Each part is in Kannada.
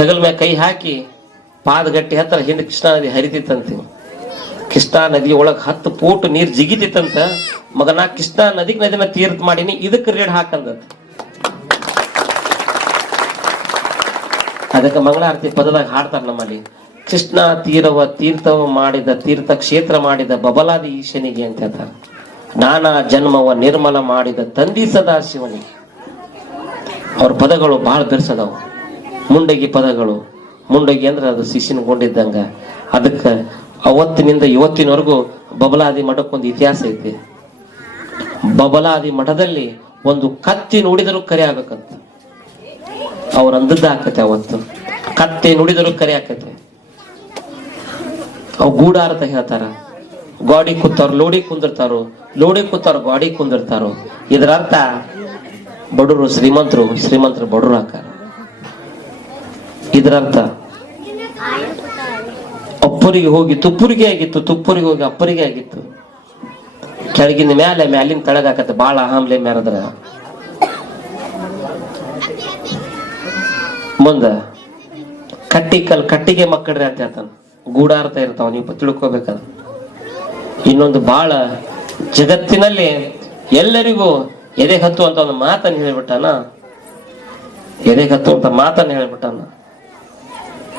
ಹೆಗಲ್ ಮೇಲೆ ಕೈ ಹಾಕಿ ಪಾದಗಟ್ಟಿ ಹತ್ರ ಹಿಂದೆ ಕೃಷ್ಣಾ ನದಿ ಹರಿತಿತ್ತಂತೆ. ಕೃಷ್ಣಾ ನದಿ ಒಳಗ್ ಹತ್ತು ಫೂಟ್ ನೀರ್ ಜಿಗಿತಿತ್ತಂತ ಮಗನ ಕೃಷ್ಣಾ ನದಿ ನದಿನ ತೀರ್ಥ ಮಾಡೀನಿ ಇದಕ್ಕೆ ರೇಡ್ ಹಾಕಂದತ್ ಅದಕ್ಕೆ ಮಂಗಳಾರತಿ ಪದದಾಗ ಹಾಡ್ತಾರ ನಮ್ಮಲ್ಲಿ, ಕೃಷ್ಣ ತೀರವ ತೀರ್ಥವ ಮಾಡಿದ ತೀರ್ಥ ಕ್ಷೇತ್ರ ಮಾಡಿದ ಬಬಲಾದಿ ಈಶನಿಗೆ ಅಂತ ಹೇಳ್ತಾರೆ. ನಾನಾ ಜನ್ಮವ ನಿರ್ಮಲ ಮಾಡಿದ ತಂದಿ ಸದಾಶಿವನಿಗೆ ಅವ್ರ ಪದಗಳು ಬಹಳ ಬೆರ್ಸದವು. ಮುಂಡಗಿ ಪದಗಳು. ಮುಂಡಗಿ ಅಂದ್ರೆ ಅದು ಶಿಶಿನಗೊಂಡಿದ್ದಂಗ ಅದಕ್ಕೆ ಅವತ್ತಿನಿಂದ ಇವತ್ತಿನವರೆಗೂ ಬಬಲಾದಿ ಮಠಕ್ಕೊಂದು ಇತಿಹಾಸ ಐತಿ. ಬಬಲಾದಿ ಮಠದಲ್ಲಿ ಒಂದು ಕತ್ತಿ ನುಡಿದರೂ ಕರೆ ಆಗ್ಬೇಕಂತ. ಅವ್ರ ಅಂದದ್ದು ಆಕತೆ ಅವತ್ತು. ಕತ್ತೆ ನುಡಿದರೂ ಕರೆ ಆಕತೆ. ಅವು ಗೂಡಾರತ ಹೇಳ್ತಾರ. ಗಾಡಿ ಕೂತಾರ ಲೋಡಿ ಕುಂದಿರ್ತಾರೋ. ಲೋಡಿ ಕೂತಾರ ಗಾಡಿ ಕುಂದಿರ್ತಾರೋ. ಇದರ ಅರ್ಥ ಬಡವರು ಶ್ರೀಮಂತರು ಶ್ರೀಮಂತರು ಬಡವರು ಹಾಕಾರ ಇದರರ್ಥ ಅಪ್ಪರಿಗೆ ಹೋಗಿ ತುಪ್ಪರಿಗೆ ಆಗಿತ್ತು, ತುಪ್ಪರಿಗೆ ಹೋಗಿ ಅಪ್ಪರಿಗೆ ಆಗಿತ್ತು. ಕೆಳಗಿನ ಮ್ಯಾಲೆ, ಮ್ಯಾಲಿನ ತಳಗಾಕತ್ತೆ ಬಾಳ ಆಮ್ಲೆ ಮ್ಯಾರದ್ರ. ಮುಂದ, ಕಟ್ಟಿ ಕಲ್, ಕಟ್ಟಿಗೆ ಮಕ್ಕಳ್ರಿ ಅಂತ ಹೇಳ್ತಾನ. ಗೂಡಾರ್ಥ ಇರ್ತಾವ, ನೀವು ತಿಳ್ಕೊಬೇಕದ. ಇನ್ನೊಂದು ಬಾಳ ಜಗತ್ತಿನಲ್ಲಿ ಎಲ್ಲರಿಗೂ ಎದೆ ಹತ್ತು ಅಂತ ಒಂದು ಮಾತನ್ನು ಹೇಳ್ಬಿಟ್ಟಾನ. ಎದೆ ಹತ್ತು ಅಂತ ಮಾತನ್ನು ಹೇಳ್ಬಿಟ್ಟಾನ.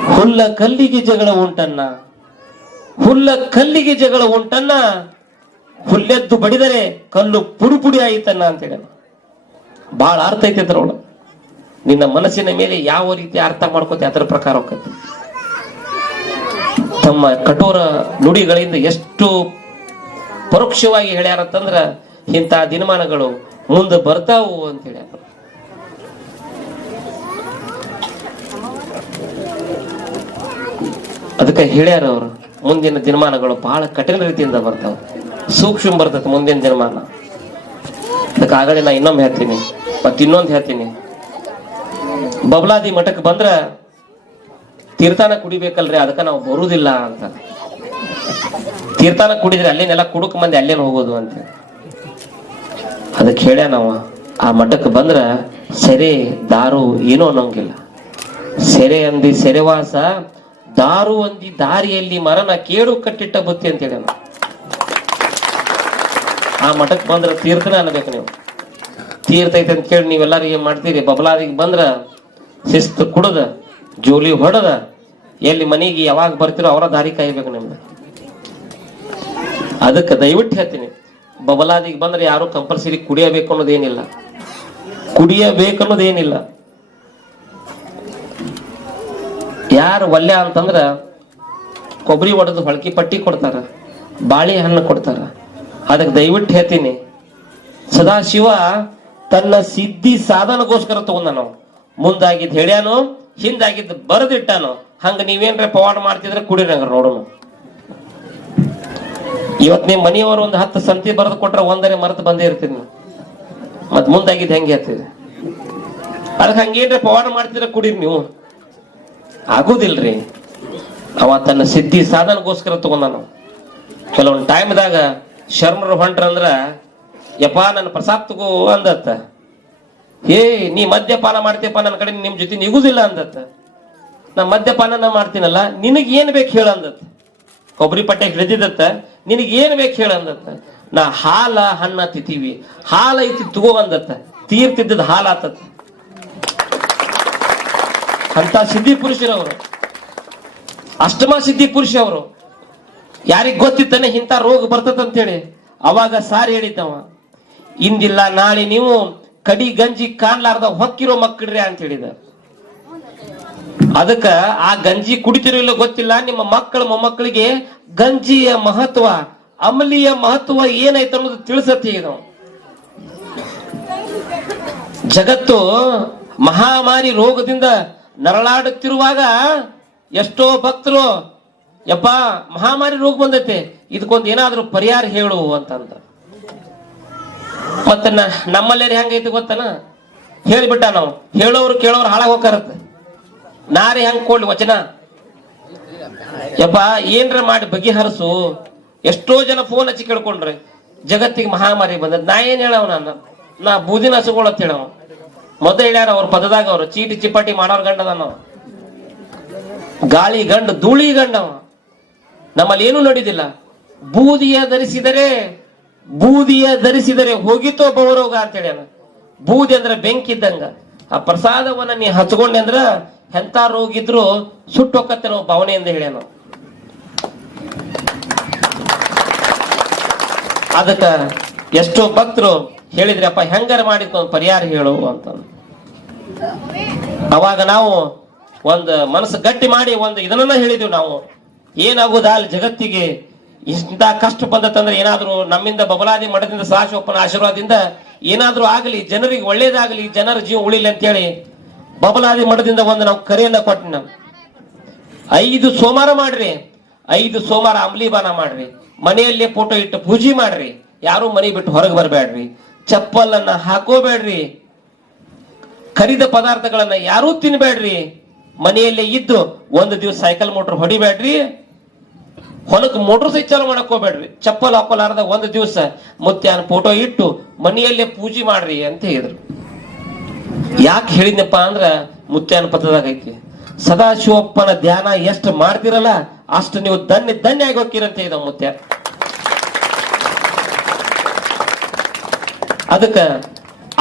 ಹುಲ್ಲ ಕಲ್ಲಿಗೆ ಜಗಳ ಉಂಟನ್ನ. ಹುಲ್ಲ ಕಲ್ಲಿಗೆ ಜಗಳ ಉಂಟನ್ನ. ಹುಲ್ಲೆದ್ದು ಬಡಿದರೆ ಕಲ್ಲು ಪುಡಿ ಪುಡಿ ಆಯಿತನ್ನ ಅಂತ ಹೇಳ ಬಹಳ ಅರ್ಥ ಐತೆ ಅದ್ರೊಳ ನಿನ್ನ ಮನಸ್ಸಿನ ಮೇಲೆ ಯಾವ ರೀತಿ ಅರ್ಥ ಮಾಡ್ಕೋತಿ ಅದರ ಪ್ರಕಾರ ಹೋಗ್ತದೆ ತಮ್ಮ ಕಠೋರ ನುಡಿಗಳಿಂದ ಎಷ್ಟು ಪರೋಕ್ಷವಾಗಿ ಹೇಳ್ಯಾರಂತಂದ್ರ ಇಂತಹ ದಿನಮಾನಗಳು ಮುಂದೆ ಬರ್ತಾವು ಅಂತ ಹೇಳ್ಯಾರ. ಅದಕ್ಕೆ ಹೇಳ್ಯಾರ ಅವರು, ಮುಂದಿನ ದಿನಮಾನಗಳು ಬಹಳ ಕಠಿಣ ರೀತಿಯಿಂದ ಬರ್ತಾವ. ಸೂಕ್ಷ್ಮ ಬರ್ತೈತೆ ಮುಂದಿನ ದಿನಮಾನ. ಅದಕ್ಕೆ ಆಗಲೇ ನಾ ಇನ್ನೊಮ್ಮೆ ಹೇಳ್ತೀನಿ. ಮತ್ತೆ ಇನ್ನೊಂದು ಹೇಳ್ತೀನಿ. ಬಬ್ಲಾದಿ ಮಠಕ್ಕೆ ಬಂದ್ರ ತೀರ್ಥಾನ ಕುಡಿಬೇಕಲ್ರಿ, ಅದಕ್ಕೆ ನಾವು ಬರುವುದಿಲ್ಲ ಅಂತ. ತೀರ್ಥಾನ ಕುಡಿದ್ರೆ ಅಲ್ಲೇನೆಲ್ಲ ಕುಡುಕ್ ಮಂದಿ ಅಲ್ಲೇನು ಹೋಗೋದು ಅಂತ. ಅದಕ್ಕೆ ಹೇಳ್ಯ ನಾವು ಆ ಮಠಕ್ಕೆ ಬಂದ್ರ ಸೆರೆ, ದಾರು ಏನೋ ಅನ್ನೋಂಗಿಲ್ಲ. ಸೆರೆ ಅಂದಿ ಸೆರೆವಾಸ ದಾರು ಒಂದಿ ದಾರಿಯಲ್ಲಿ ಮರನ ಕೇಡು ಕಟ್ಟಿಟ್ಟ ಬುತ್ತಿ ಅಂತ ಹೇಳಿ ಆ ಮಠಕ್ಕೆ ಬಂದ್ರ ತೀರ್ಥನ ಅನ್ಬೇಕು ನೀವು. ತೀರ್ಥ ಐತೆ ಅಂತ ಕೇಳಿ ನೀವೆಲ್ಲರೂ ಏನ್ ಮಾಡ್ತೀರಿ? ಬಬಲಾದಿಗೆ ಬಂದ್ರ ಶಿಸ್ತು ಕುಡದ, ಜೋಲಿ ಹೊಡೆದ, ಎಲ್ಲಿ ಮನೆಗೆ ಯಾವಾಗ ಬರ್ತಿರೋ ಅವರ ದಾರಿ ಕಾಯ್ಬೇಕು ನಿಮ್ದು. ಅದಕ್ಕೆ ದಯವಿಟ್ಟು ಹೇಳ್ತೀನಿ. ಬಬಲಾದಿಗೆ ಬಂದ್ರೆ ಯಾರು ಕಂಪಲ್ಸರಿ ಕುಡಿಯಬೇಕು ಅನ್ನೋದೇನಿಲ್ಲ. ಕುಡಿಯಬೇಕು ಅನ್ನೋದೇನಿಲ್ಲ ಯಾರು ಒಲ್ಲೆ ಅಂತಂದ್ರ ಕೊಬ್ಬರಿ ಒಡೆದು ಹೊಳಕಿ ಪಟ್ಟಿ ಕೊಡ್ತಾರ ಬಾಳೆಹಣ್ಣು ಕೊಡ್ತಾರ. ಅದಕ್ಕೆ ದಯವಿಟ್ಟು ಹೇಳ್ತೀನಿ, ಸದಾಶಿವ ತನ್ನ ಸಿದ್ಧಿ ಸಾಧನಗೋಸ್ಕರ ತಗೊಂಡ ನಾವು ಮುಂದಾಗಿದ್ದು ಹೇಳ್ಯಾನು ಹಿಂದಾಗಿದ್ದು ಬರೆದಿಟ್ಟಾನು. ಹಂಗ ನೀವೇನ್ರ ಪವಾಡ ಮಾಡ್ತಿದ್ರೆ ಕುಡಿರಿ ಹಂಗಾರ ನೋಡೋಣ. ಇವತ್ ನಿಮ್ ಮನೆಯವರು ಒಂದು ಹತ್ತು ಸಂತಿ ಬರೆದು ಕೊಟ್ರೆ ಒಂದನೇ ಮರೆತು ಬಂದೇ ಇರ್ತೀನಿ. ಮತ್ ಮುಂದಾಗಿದ್ದು ಹೆಂಗೆ ಹೇಳ್ತೀರಿ? ಅದಕ್ಕೆ ಹಂಗೇನ್ರ ಪವಾಡ ಮಾಡ್ತಿದ್ರೆ ಕುಡೀರಿ ನೀವು. ಆಗುದಿಲ್ರಿ. ಅವ ತನ್ನ ಸಿದ್ಧಿ ಸಾಧನಗೋಸ್ಕರ ತಗೊಂಡಾನ. ಕೆಲವೊಂದು ಟೈಮ್ದಾಗ ಶರ್ಮರು ಹೊಂಟ್ರಂದ್ರ, ಯಪ್ಪ ನನ್ನ ಪ್ರಸಾದ್ ತಗೋ ಅಂದತ್ತ. ಏ ನೀ ಮದ್ಯಪಾನ ಮಾಡ್ತೀಯಪ್ಪ, ನನ್ನ ಕಡೆ ನಿಮ್ಮ ಜೊತೆ ನಿಗುದಿಲ್ಲ ಅಂದತ್ತ. ನಾ ಮದ್ಯಪಾನ ಮಾಡ್ತೀನಲ್ಲ, ನಿನಗೆ ಏನು ಬೇಕು ಹೇಳ ಅಂದತ್ತ. ಕೊಬ್ಬರಿ ಪಟ್ಟೆ ಹಿಡಿದಿದ್ದತ್ತ, ನಿನಗ್ ಏನ್ ಬೇಕು ಹೇಳ ಅಂದತ್ತ. ನಾ ಹಾಲ ಹಣ್ಣ ತಿಂತೀವಿ. ಹಾಲ ಐತಿ ತಗೋ ಅಂದತ್ತ. ತೀರ್ತಿದ್ದದ ಹಾಲ ಆತತ್ ಅಂತ ಸಿದ್ಧಿ ಪುರುಷರವರು ಅಷ್ಟಮ ಸಿದ್ಧಿ ಪುರುಷ ಅವರು. ಯಾರಿಗ್ ಗೊತ್ತಿತ್ತಾನೆ ಇಂಥ ರೋಗ ಬರ್ತದಂತ ಹೇಳಿ ಅವಾಗ ಸಾರಿ ಹೇಳಿದ್ದವ. ಇಂದಿಲ್ಲ, ನಾಳೆ ನೀವು ಕಡಿ ಗಂಜಿ ಕಾಣ್ಲಾರ್ದ ಹೊಕ್ಕಿರೋ ಮಕ್ಕಳ್ರಿ ಅಂತ ಹೇಳಿದ. ಅದಕ್ಕ ಆ ಗಂಜಿ ಕುಡಿತಿರೋ ಇಲ್ಲ ಗೊತ್ತಿಲ್ಲ, ನಿಮ್ಮ ಮಕ್ಕಳ ಮೊಮ್ಮಕ್ಕಳಿಗೆ ಗಂಜಿಯ ಮಹತ್ವ, ಅಮಲಿಯ ಮಹತ್ವ ಏನೈತೆ ಅನ್ನೋದು ತಿಳಿಸತ್ತೆ ಇದು ಜಗತ್ತು ಮಹಾಮಾರಿ ರೋಗದಿಂದ ನರಳಾಡುತ್ತಿರುವಾಗ ಎಷ್ಟೋ ಭಕ್ತರು, ಯಪ್ಪ, ಮಹಾಮಾರಿ ರೋಗ ಬಂದೈತೆ, ಇದಕ್ಕೊಂದು ಏನಾದರೂ ಪರಿಹಾರ ಹೇಳು ಅಂತಂದ ಮತ್ತ ನಮ್ಮಲ್ಲೇ ಹೆಂಗೈತಿ ಗೊತ್ತನ? ಹೇಳಿಬಿಟ್ಟ ನಾವು. ಹೇಳೋರು ಕೇಳೋರು ಹಾಳಾಗ ಹೋಗ್ತಾರತ್ತ ನಾರೇ ಹೆಂಗ್ ಕೊಡ್ಲಿ ವಚನ? ಯಪ್ಪ, ಏನ್ರ ಮಾಡಿ ಬಗೆಹರಿಸು. ಎಷ್ಟೋ ಜನ ಫೋನ್ ಹಚ್ಚಿ ಕೇಳ್ಕೊಂಡ್ರೆ. ಜಗತ್ತಿಗೆ ಮಹಾಮಾರಿ ಬಂದದ್ ನಾ ಏನ್ ಹೇಳವ ನಾನು ನಾ ಬೂದಿನ ಹಸುಗಳು ಅಂತ ಹೇಳವ ಮೊದಲು ಹೇಳ್ಯಾರ ಅವ್ರ ಪದದಾಗ ಅವ್ರು, ಚೀಟಿ ಚಿಪಾಟಿ ಮಾಡೋರ್ ನಾವು ಗಾಳಿ ಗಂಡ, ಧೂಳಿ ಗಂಡವ ನಮ್ಮಲ್ಲಿ ಏನು ನೋಡಿದಿಲ್ಲ. ಬೂದಿಯ ಧರಿಸಿದರೆ ಬೂದಿಯ ಧರಿಸಿದರೆ ಹೋಗಿತೋ ಬವರೋಗ ಅಂತ ಹೇಳ್ಯಾನ ಬೂದಿ ಅಂದ್ರೆ ಬೆಂಕಿ ಇದ್ದಂಗ ಆ ಪ್ರಸಾದವನ್ನ ನೀ ಹಚ್ಕೊಂಡೆ ಅಂದ್ರ ಎಂತ ರೋಗಿದ್ರು ಸುಟ್ಟು ಹೋಗತ್ತೆ ನಾವು ಭಾವನೆಯಿಂದ ಹೇಳ್ಯಾನ ಅದಕ್ಕ ಎಷ್ಟೋ ಭಕ್ತರು ಹೇಳಿದ್ರಪ್ಪ, ಹೆಂಗಾರ ಮಾಡಿದ್ಕೊಂದು ಪರಿಹಾರ ಹೇಳು ಅಂತ ಅವಾಗ ನಾವು ಒಂದು ಮನಸ್ಸು ಗಟ್ಟಿ ಮಾಡಿ ಒಂದು ಇದನ್ನ ಹೇಳಿದ್ವಿ ನಾವು. ಏನಾಗುದ ಅಲ್ಲಿ ಜಗತ್ತಿಗೆ? ಇಂಥ ಕಷ್ಟ ಬಂದತ್ತಂದ್ರೆ ಏನಾದ್ರೂ ನಮ್ಮಿಂದ ಬಬಲಾದಿ ಮಠದಿಂದ ಸದಾಶಿವಪ್ಪನ ಆಶೀರ್ವಾದದಿಂದ ಏನಾದ್ರೂ ಆಗಲಿ, ಜನರಿಗೆ ಒಳ್ಳೇದಾಗಲಿ, ಜನರ ಜೀವ ಉಳಿಲಿ ಅಂತೇಳಿ ಬಬಲಾದಿ ಮಠದಿಂದ ಒಂದು ನಾವು ಕರೆಯನ್ನ ಕೊಟ್ಟು ನಾವು ಐದು ಸೋಮವಾರ ಮಾಡ್ರಿ. ಐದು ಸೋಮವಾರ ಅಂಬ್ಲಿಬಾನ ಮಾಡ್ರಿ. ಮನೆಯಲ್ಲೇ ಫೋಟೋ ಇಟ್ಟು ಪೂಜೆ ಮಾಡ್ರಿ. ಯಾರು ಮನೆ ಬಿಟ್ಟು ಹೊರಗೆ ಬರಬೇಡ್ರಿ. ಚಪ್ಪಲನ್ನ ಹಾಕೋಬೇಡ್ರಿ. ಕರಿದ ಪದಾರ್ಥಗಳನ್ನ ಯಾರೂ ತಿನ್ಬೇಡ್ರಿ. ಮನೆಯಲ್ಲೇ ಇದ್ದು ಒಂದು ದಿವಸ ಸೈಕಲ್ ಮೋಟರ್ ಹೊಡಿಬೇಡ್ರಿ. ಹೊಲಕ್ ಮೋಟರ್ ಸೈಕಲ್ ಚಾಲು ಮಾಡಕ್ ಚಪ್ಪಲ್ ಹಾಕೋಲಾರ್ದ ಒಂದು ದಿವಸ ಮುತ್ಯಾನ ಫೋಟೋ ಇಟ್ಟು ಮನೆಯಲ್ಲೇ ಪೂಜೆ ಮಾಡ್ರಿ ಅಂತ ಹೇಳಿದ್ರು. ಯಾಕೆ ಹೇಳಿದ್ನಪ್ಪ ಅಂದ್ರ ಮುತ್ಯಾನ ಪತ್ರದಾಗ ಐತಿ, ಸದಾಶಿವಪ್ಪನ ಧ್ಯಾನ ಎಷ್ಟು ಮಾಡ್ತಿರಲ್ಲ, ಅಷ್ಟು ನೀವು ಧನ್ಯ ಧನ್ಯ ಆಗಿ ಹೋಗ್ತೀರಂತ ಇದ ಮುತ್ಯ ಅದಕ್ಕ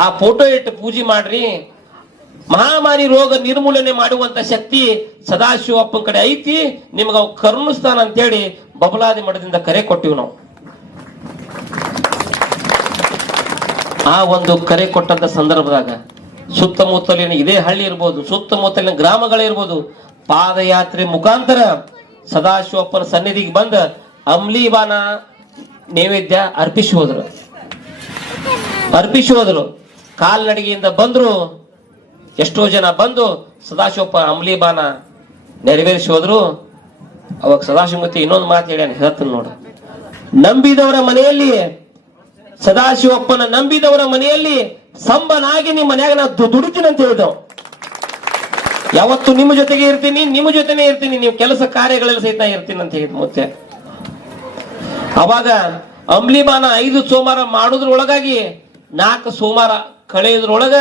ಆ ಫೋಟೋ ಇಟ್ಟು ಪೂಜೆ ಮಾಡ್ರಿ. ಮಹಾಮಾರಿ ರೋಗ ನಿರ್ಮೂಲನೆ ಮಾಡುವಂತ ಶಕ್ತಿ ಸದಾಶಿವಪ್ಪನ ಕಡೆ ಐತಿ. ನಿಮ್ಗೆ ಅವು ಕರುಣಿಸ್ತಾನ ಅಂತೇಳಿ ಬಬಲಾದಿ ಮಠದಿಂದ ಕರೆ ಕೊಟ್ಟಿವಿ ನಾವು. ಆ ಒಂದು ಕರೆ ಕೊಟ್ಟಂತ ಸಂದರ್ಭದಾಗ ಸುತ್ತಮುತ್ತಲಿನ ಇದೇ ಹಳ್ಳಿ ಇರ್ಬೋದು, ಸುತ್ತಮುತ್ತಲಿನ ಗ್ರಾಮಗಳಿರ್ಬೋದು ಪಾದಯಾತ್ರೆ ಮುಖಾಂತರ ಸದಾಶಿವಪ್ಪನ ಸನ್ನಿಧಿಗೆ ಬಂದ ಅಮ್ಲಿಬಾನ ನೈವೇದ್ಯ ಅರ್ಪಿಸಿ ಹೋದ್ರು. ಅರ್ಪಿಸಿ ಹೋದರು ಕಾಲ್ನಡಿಗೆಯಿಂದ ಬಂದ್ರು, ಎಷ್ಟೋ ಜನ ಬಂದು ಸದಾಶಿವಪ್ಪ ಅಂಬಲಿಬಾನ ನೆರವೇರಿಸಿ ಹೋದ್ರು ಅವಾಗ ಸದಾಶಿವಮೂರ್ತಿ ಇನ್ನೊಂದು ಮಾತು ಹೇಳ್ಯಾನ, ಹೇಳ್ತೀನಿ ನೋಡು. ನಂಬಿದವರ ಮನೆಯಲ್ಲಿ, ಸದಾಶಿವಪ್ಪನ ನಂಬಿದವರ ಮನೆಯಲ್ಲಿ ಸಂಬನಾಗಿ ನಿಮ್ಮ ಮನೆಯಾಗ ನಾನು ದುಡಿತೀನಿ ಅಂತ ಹೇಳಿದವು. ಯಾವತ್ತು ನಿಮ್ಮ ಜೊತೆಗೆ ಇರ್ತೀನಿ, ನಿಮ್ಮ ಜೊತೆನೆ ಇರ್ತೀನಿ, ನೀವು ಕೆಲಸ ಕಾರ್ಯಗಳಲ್ಲಿ ಸಹಿತ ಇರ್ತೀನಿ ಅಂತ ಹೇಳಿದ್ ಮತ್ತೆ ಅವಾಗ ಅಂಬ್ಲಿಮಾನ ಐದು ಸೋಮವಾರ ಮಾಡೋದ್ರೊಳಗಾಗಿ ನಾಲ್ಕು ಸೋಮವಾರ ಕಳೆಯೋದ್ರೊಳಗ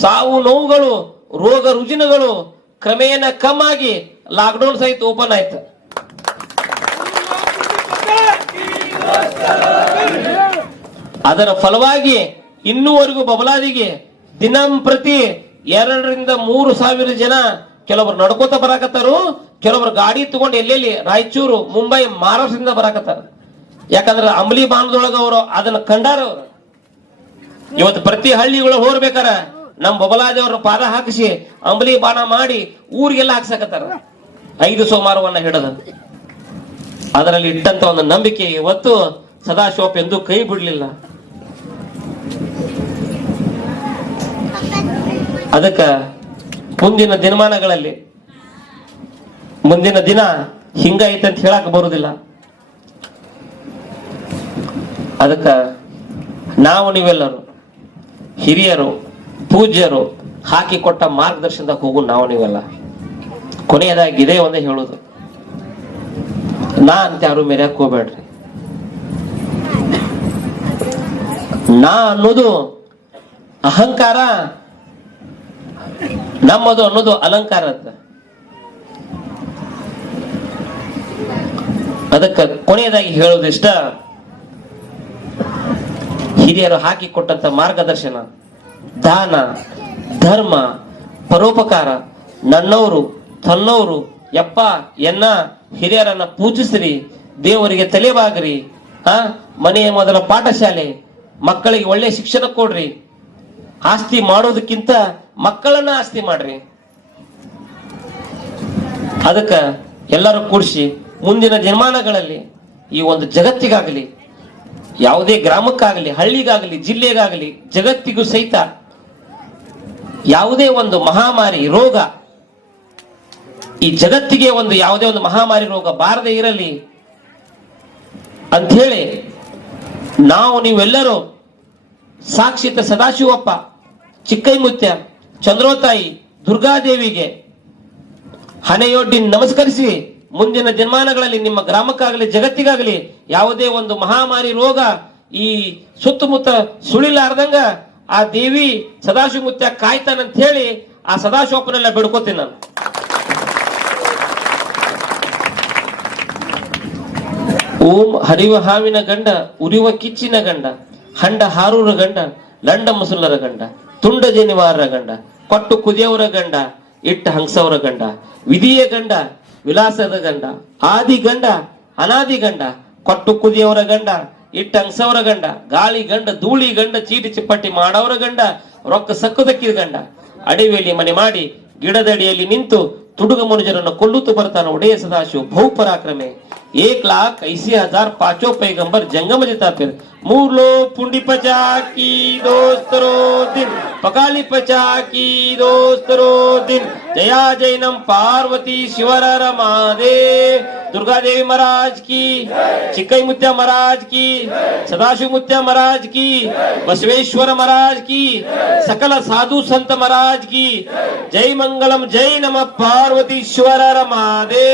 ಸಾವು ನೋವುಗಳು, ರೋಗ ರುಜಿನಗಳು ಕ್ರಮೇಣ ಕಮ್ಮಾಗಿ ಲಾಕ್ಡೌನ್ ಸಹಿತ ಓಪನ್ ಆಯ್ತು. ಅದರ ಫಲವಾಗಿ ಇನ್ನೂವರೆಗೂ ಬಬಲಾದಿಗೆ ದಿನಂಪ್ರತಿ ಎರಡರಿಂದ ಮೂರು ಸಾವಿರ ಜನ ಕೆಲವರು ನಡ್ಕೋತ ಬರಾಕತ್ತಾರು. ಕೆಲವರು ಗಾಡಿ ತಗೊಂಡು ಎಲ್ಲೆಲ್ಲಿ ರಾಯಚೂರು, ಮುಂಬೈ, ಮಹಾರಾಷ್ಟ್ರದಿಂದ ಬರಾಕತ್ತಾರ. ಯಾಕಂದ್ರೆ ಅಂಬಲಿ ಬಾಂಧದೊಳಗ ಅವರು ಅದನ್ನ ಕಂಡಾರ ಅವರು. ಇವತ್ತು ಪ್ರತಿ ಹಳ್ಳಿಗಳು ಹೋರ್ಬೇಕಾರ ನಮ್ ಬಬಲಾದೇವ್ರ ಪಾದ ಹಾಕಿಸಿ ಅಂಬಲಿ ಬಾಣ ಮಾಡಿ ಊರಿಗೆಲ್ಲ ಹಾಕ್ಸಕತ್ತಾರ. ಐದು ಸೋಮಾರವನ್ನ ಹಿಡದ. ಅದರಲ್ಲಿ ಇಟ್ಟಂತ ಒಂದು ನಂಬಿಕೆ ಇವತ್ತು ಸದಾಶಿವಪ್ಪ ಎಂದು ಕೈ ಬಿಡ್ಲಿಲ್ಲ. ಅದಕ್ಕ ಮುಂದಿನ ದಿನಮಾನಗಳಲ್ಲಿ ಮುಂದಿನ ದಿನ ಹಿಂಗೈತೆ ಅಂತ ಹೇಳಕ್ ಬರುದಿಲ್ಲ. ಅದಕ್ಕ ನಾವು ನೀವೆಲ್ಲರೂ ಹಿರಿಯರು, ಪೂಜ್ಯರು ಹಾಕಿಕೊಟ್ಟ ಮಾರ್ಗದರ್ಶನದಾಗ ಹೋಗು ನಾವು ನೀವೆಲ್ಲ. ಕೊನೆಯದಾಗಿ ಇದೇ ಒಂದೇ ಹೇಳೋದು. ನಾ ಅಂತ ಯಾರು ಮೆರೆಯಕ್ ಹೋಗ್ಬೇಡ್ರಿ ನಾ ಅನ್ನೋದು ಅಹಂಕಾರ, ನಮ್ಮದು ಅನ್ನೋದು ಅಲಂಕಾರ ಅಂತ. ಅದಕ್ಕೆ ಕೊನೆಯದಾಗಿ ಹೇಳೋದಿಷ್ಟ ಹಿರಿಯರು ಹಾಕಿಕೊಟ್ಟಂತ ಮಾರ್ಗದರ್ಶನ, ದಾನ, ಧರ್ಮ, ಪರೋಪಕಾರ ನನ್ನವರು ತನ್ನವರು ಯಪ್ಪ, ಎನ್ನ, ಹಿರಿಯರನ್ನ ಪೂಜಿಸ್ರಿ, ದೇವರಿಗೆ ತಲೆಬಾಗ್ರಿ, ಆ, ಮನೆಯ ಮೊದಲ ಪಾಠಶಾಲೆ, ಮಕ್ಕಳಿಗೆ ಒಳ್ಳೆ ಶಿಕ್ಷಣ ಕೊಡ್ರಿ, ಆಸ್ತಿ ಮಾಡೋದಕ್ಕಿಂತ ಮಕ್ಕಳನ್ನ ಆಸ್ತಿ ಮಾಡ್ರಿ. ಅದಕ್ಕ ಎಲ್ಲರೂ ಕೂಡಿಸಿ ಮುಂದಿನ ನಿರ್ಮಾಣಗಳಲ್ಲಿ ಈ ಒಂದು ಜಗತ್ತಿಗಾಗಲಿ ಯಾವುದೇ ಗ್ರಾಮಕ್ಕಾಗಲಿ, ಹಳ್ಳಿಗಾಗಲಿ, ಜಿಲ್ಲೆಗಾಗಲಿ, ಜಗತ್ತಿಗೂ ಸಹಿತ ಯಾವುದೇ ಒಂದು ಮಹಾಮಾರಿ ರೋಗ, ಈ ಜಗತ್ತಿಗೆ ಒಂದು ಯಾವುದೇ ಒಂದು ಮಹಾಮಾರಿ ರೋಗ ಬಾರದೇ ಇರಲಿ ಅಂಥೇಳಿ ನಾವು ನೀವೆಲ್ಲರೂ ಸಾಕ್ಷಿತ ಸದಾಶಿವಪ್ಪ, ಚಿಕ್ಕೈಮುತ್ಯ, ಚಂದ್ರೋತಾಯಿ, ದುರ್ಗಾದೇವಿಗೆ ಹಣೆಯೊಡ್ಡಿ ನಮಸ್ಕರಿಸಿ ಮುಂದಿನ ದಿನಮಾನಗಳಲ್ಲಿ ನಿಮ್ಮ ಗ್ರಾಮಕ್ಕಾಗಲಿ, ಜಗತ್ತಿಗಾಗಲಿ ಯಾವುದೇ ಒಂದು ಮಹಾಮಾರಿ ರೋಗ ಈ ಸುತ್ತಮುತ್ತ ಸುಳಿಲಾರ್ದಂಗ ಆ ದೇವಿ ಸದಾಶಿವ ಸದಾಶಿವಮುತ್ಯ ಕಾಯ್ತಾನಂತ ಹೇಳಿ ಆ ಸದಾಶಿವಪ್ಪನೆಲ್ಲ ಬಿಡ್ಕೋತೀನಿ ನಾನು. ಓಂ ಹರಿವ ಹಾವಿನ ಗಂಡ, ಉರಿವ ಕಿಚ್ಚಿನ ಗಂಡ, ಹಂಡ ಹಾರೂರ ಗಂಡ, ಲಂಡ ಮುಸುಲರ ಗಂಡ, ತುಂಡ ಜನಿವಾರರ ಗಂಡ, ಕೊಟ್ಟು ಕುದಿಯವರ ಗಂಡ, ಇಟ್ಟ ಹಂಸವರ ಗಂಡ, ವಿಧಿಯ ಗಂಡ ವಿಲಾಸದ ಗಂಡ, ಆದಿ ಗಂಡ, ಅನಾದಿ ಗಂಡ ಕೊಟ್ಟು ಕುದಿಯವರ ಗಂಡ ಇಟ್ಟ ಹಂಸವರ ಗಂಡ, ಗಾಳಿ ಗಂಡ, ಧೂಳಿ ಗಂಡ, ಚೀಟಿ ಚಿಪ್ಪಟ್ಟಿ ಮಾಡವರ ಗಂಡ, ರೊಕ್ಕ ಸಕ್ಕದಕ್ಕಿದ ಗಂಡ. ಅಡವಿಯಲ್ಲಿ ಮನೆ ಮಾಡಿ ಗಿಡದಡಿಯಲ್ಲಿ ನಿಂತು ತುಡುಗ ಮನುಜರನ್ನು ಕೊಲ್ಲುತ್ತಾ ಬರ್ತಾನ ಒಡೆಯ ಸದಾಶಿವ ಬಹು ಪರಾಕ್ರಮೆ एक लाख ऐसी हजार पाचो पैगंबर जंगम जिता फिर मूर्लो पुंडी पचा की दोस्तरो दिन पकाली पचा की दोस्तरो दिन जया जैनम पार्वती शिवर महादेव दुर्गा देवी महाराज की चिकई मुत्या महाराज की सदाशिव मुत्या महाराज की बसवेश्वर महाराज की सकल साधु संत महाराज की जय मंगलम जय नम பார்வதீஸ்வரர் மாதே